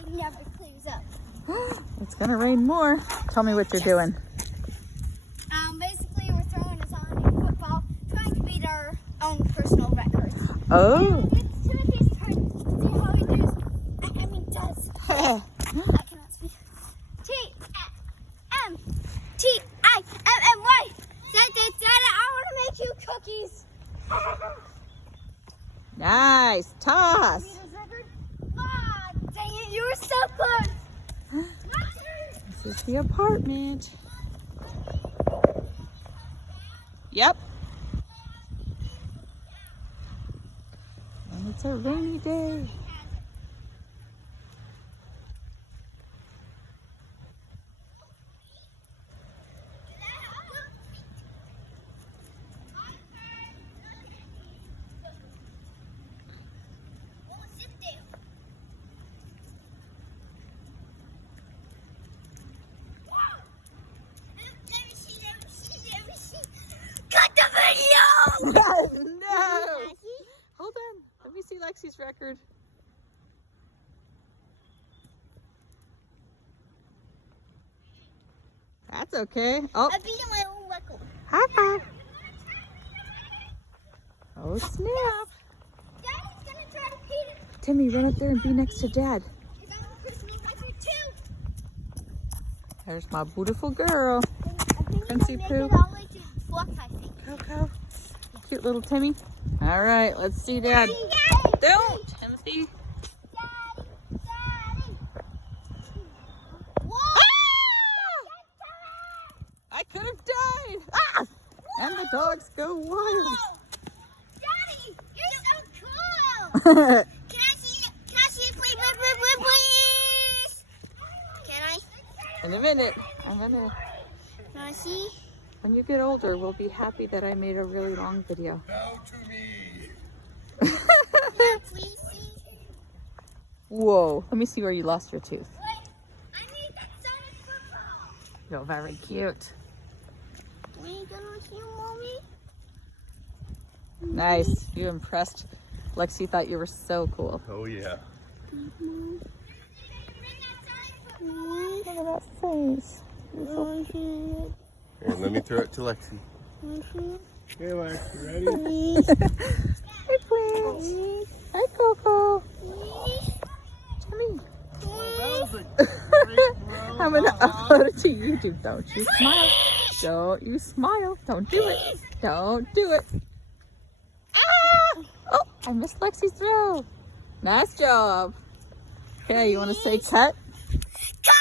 rain never clears up. It's gonna rain more. Tell me what you're doing. Basically, we're throwing us on in football, trying to beat our own personal records. Oh. It's Timothy's turn. Let's see how he does. I mean, does. I cannot speak. T-M-T-I-M-M-Y. Dada, I want to make you cookies. Nice. Toss. Beat his record. Ah, dang it, you were so close. This is the apartment. Yep. And it's a rainy day. Cut the video! No. Hold on. Let me see Lexi's record. That's okay. Oh, I beat my own record. high five. Oh, snap. Daddy's gonna try to beat it. Timmy, run up there and be next to Dad. His own personal record too. There's my beautiful girl. I think Fancy you can poo. make it all the way to Fluff, I think. Coco. Cute little Timmy. All right, let's see Dad. Daddy! Don't, Timothy. Daddy! Daddy! Whoa! I could have died. Ah! And the dogs go wild. Whoa! Daddy, you're so cool! Can I see it, please? Can I? In a minute. I'm gonna. Can I see? When you get older, we'll be happy that I made a really long video. Bow to me. Can I please see? Whoa. Let me see where you lost your tooth. Wait, I need that Sonic football. You're very cute. Are you gonna see, Mommy? Nice. You impressed. Lexi thought you were so cool. Oh yeah. Look at that face. Here, let me throw it to Lexi. Hey, Lex, you ready? Hey, Prince. Hi, Coco. Timmy. That was a great throw. I'm gonna upload it to YouTube. Don't you smile. Don't you smile. Don't do it. Don't do it. Ah! Oh, I missed Lexi's throw. Nice job. Okay, you want to say cut? Cut!